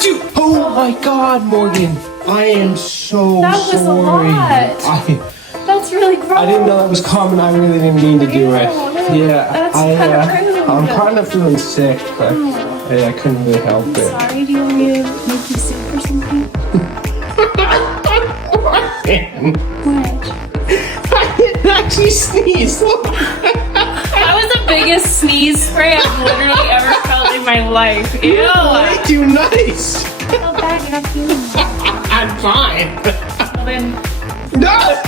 got you! Oh my God, Morgan. I am so That was a sorry. lot. That's really gross. I didn't know that was coming. I really didn't mean to do it. Yeah, That's kind of rude. I'm kind of feeling sick, but I couldn't really help it. Sorry, do you want me to make you soup or something? What? I didn't actually sneeze. Look. That was the biggest sneeze spray I've literally ever felt in my life. Ew. Way too nice. How bad you're not feeling that. I'm fine. Well then, No!